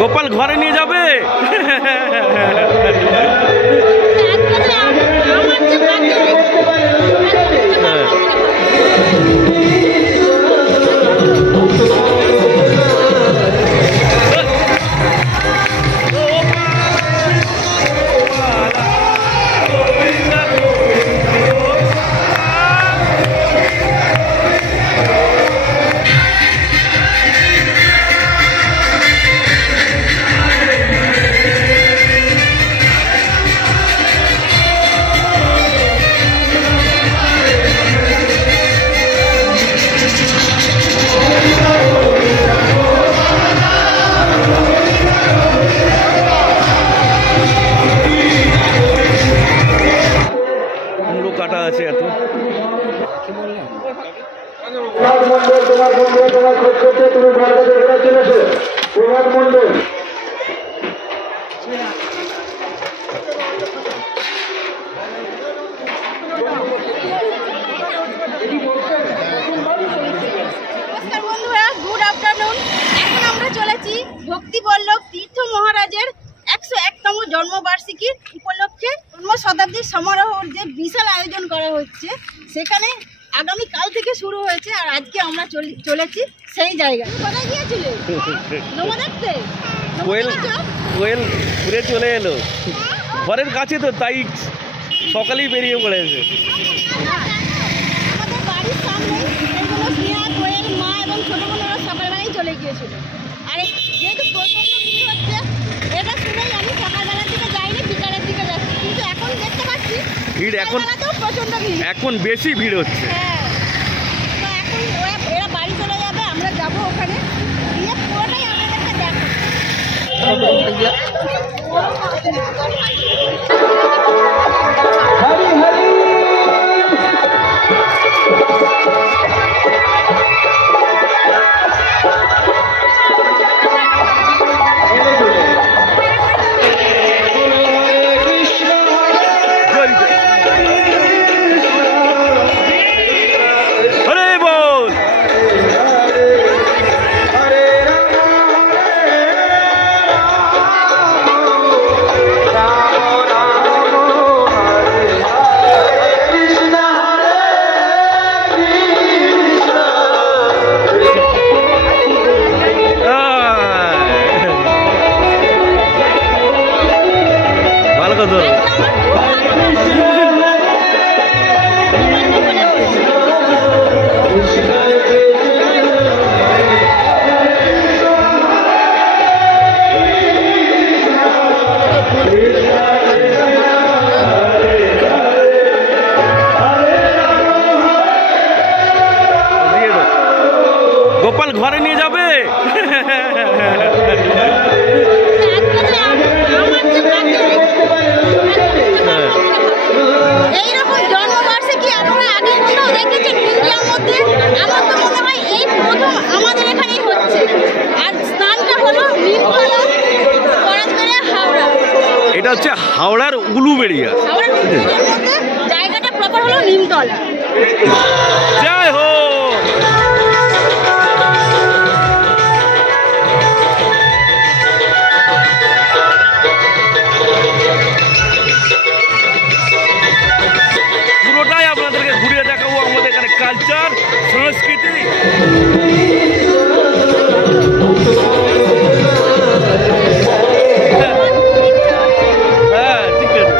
গোপাল ঘরে নিয়ে যাবে। কাটা আছে এত ভক্তি বল্লভ তীর্থ মহারাজের 101তম জন্মবার্ষিকীর উপলক্ষে শতাব্দীর সমারোহের যে বিশাল আয়োজন করা হচ্ছে, সেখানে আগামী কাল থেকে শুরু হয়েছে। আর আজকে আমরা চলেছি সেই জায়গায়। কোথায় গিয়েছিলে? নবদ্বীপে কোয়েল ঘুরে চলে এলো ঘরের কাছে, তো তাই সকালেই বেরিয়ে পড়েছে। আমাদের বাড়ির সামনে স্নেহা, কোয়েল, মা এবং ছোট বোনেরা সকালবেলায় চলে গিয়েছিল। আর যেহেতু প্রচন্ড ভিড় হচ্ছে, এটা শুনেই আমি সকালবেলার দিকে যাইনি, বিকালের দিকে যাচ্ছি। কিন্তু এখন দেখতে পাচ্ছি ভিড় প্রচন্ড ভিড়, এখন বেশি ভিড় হচ্ছে। হ্যাঁ, তো এখন এরা বাড়ি চলে যাবে, আমরা যাবো ওখানে গিয়ে পুরোটাই আমাদেরকে দেখো। গোপাল ঘরে নিয়ে যাবে। এইরকম জন্মবার্ষিকী আপনারা আগে কোথাও দেখেছেন ইন্ডিয়ার মধ্যে? আমার তো মনে হয় এই প্রথম আমাদের এখানেই হচ্ছে। আর স্থানটা হলো নিমতলা, পরাশপাড়া, হাওড়া। এটা হচ্ছে হাওড়ার উলুবেড়িয়া। হাওড়ার উলুবেড়িয়ার মধ্যে জায়গাটা প্রপার হলো নিমতলা। জয় হো। পুরোটাই আপনাদেরকে ঘুরিয়ে দেখাবো আমাদের এখানে কালচার, সংস্কৃতি। হ্যাঁ, ঠিক আছে।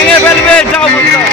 ভেঙে ফেলবে, যাও বন্ধুরা।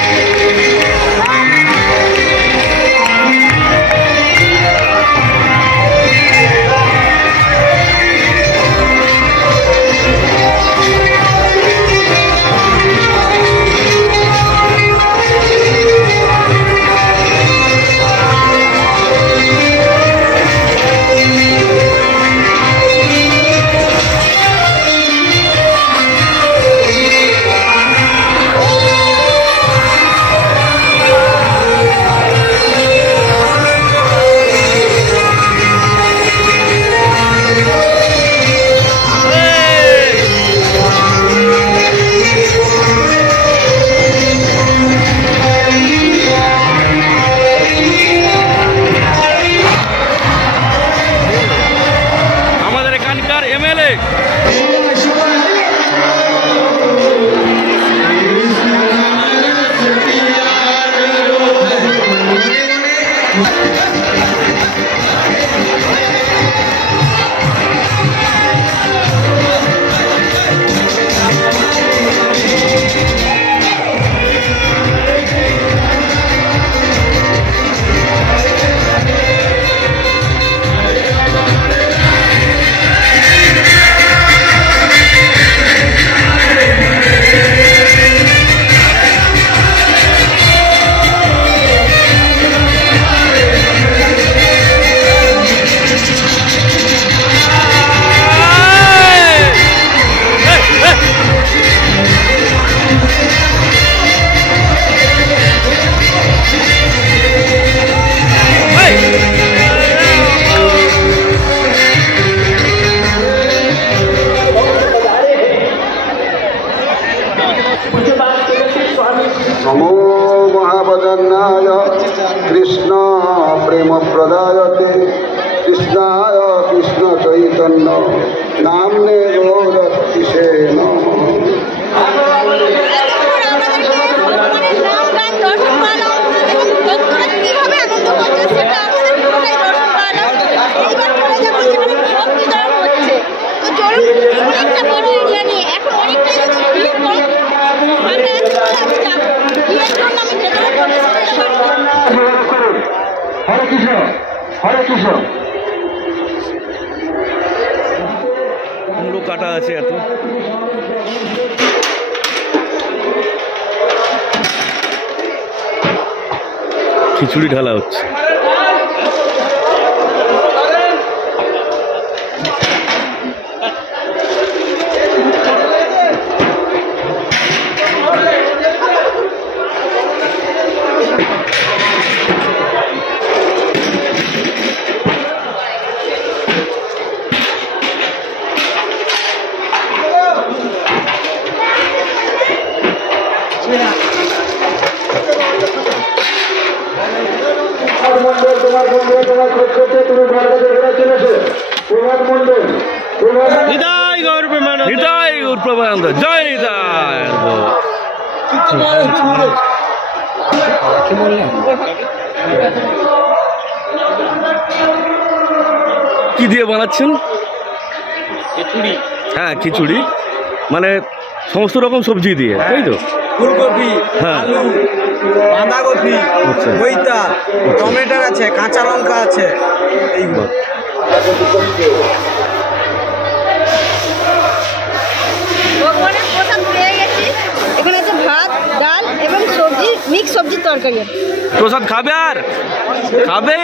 नमो महावदन्नाय कृष्ण प्रेम प्रदायते कृष्णाय कृष्ण चैतन्य नाम्ने गौरतिसे हरे कृष्ण हरे कृष्ण কুমড়ো কাটা আছে এত। খিচুড়ি ঢালা হচ্ছে। নিতাই গৌর প্রেমানন্দ, নিতাই গৌর প্রেমানন্দ, জয় নিতাই। কি দিয়ে বানাচ্ছেন? খিচুড়ি, হ্যাঁ খিচুড়ি, মানে সমস্ত রকম সবজি দিয়ে, তাই তো? ফুলকপি, হ্যাঁ। আলু, বাঁধাকপি, আচ্ছা। বইতা, টমেটো আছে, কাঁচা লঙ্কা আছে, এইগুলো। ভগবানের প্রসাদ পেয়ে গেছি। এখানে আছে ভাত, ডাল এবং সবজি, মিক্স সবজির তরকারি। প্রসাদ খাবে? আর খাবে?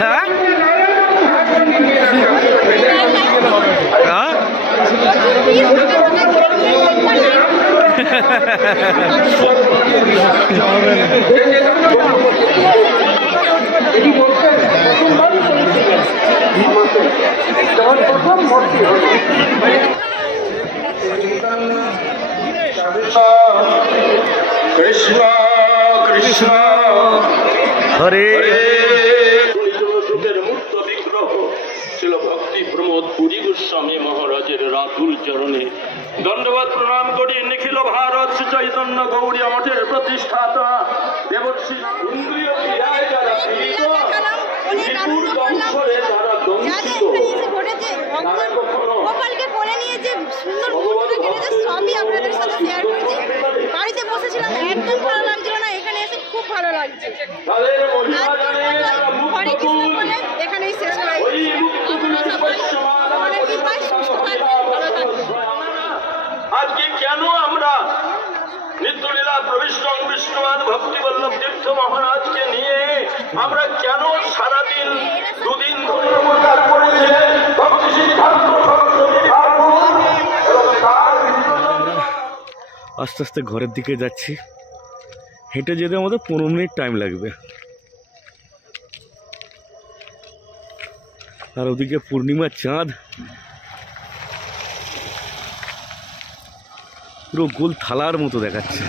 হ্যাঁ হ্যাঁ? कृष्ण कृष्ण হরে মুক্ত বিগ্রহ ছিল ভক্তি প্রমোদ পুরী গোস্বামী মহারাজের রাতুল চরণে দণ্ডবাদ প্রণাম করি। নিখিল ভারত শ্রী চৈতন্য গৌড়িয়া মঠের প্রতিষ্ঠাতা দেবশ্রী ইন্দ্রিয় ক্রিয়ায় যারা পীড়িত, বিপুল বংশরে যারা দংশিত, তারা কখনো গোপালকে কোলে নিয়ে যে সুন্দর মুহূর্তটা কেটেছে সবই আপনাদের সাথে শেয়ার ভক্তিবল্লভ তীর্থ মহারাজকে নিয়ে আমরা কেন সারাদিন দুদিন ধরে প্রচার করেছে ভক্তি সিদ্ধান্ত সরস্বতী ঠাকুর এবং তার আস্তে আস্তে ঘরের দিকে যাচ্ছি। হেঁটে যেতে আমাদের 15 মিনিট টাইম লাগবে। আর ওদিকে পূর্ণিমার চাঁদ পুরো গোল থালার মতো দেখাচ্ছে।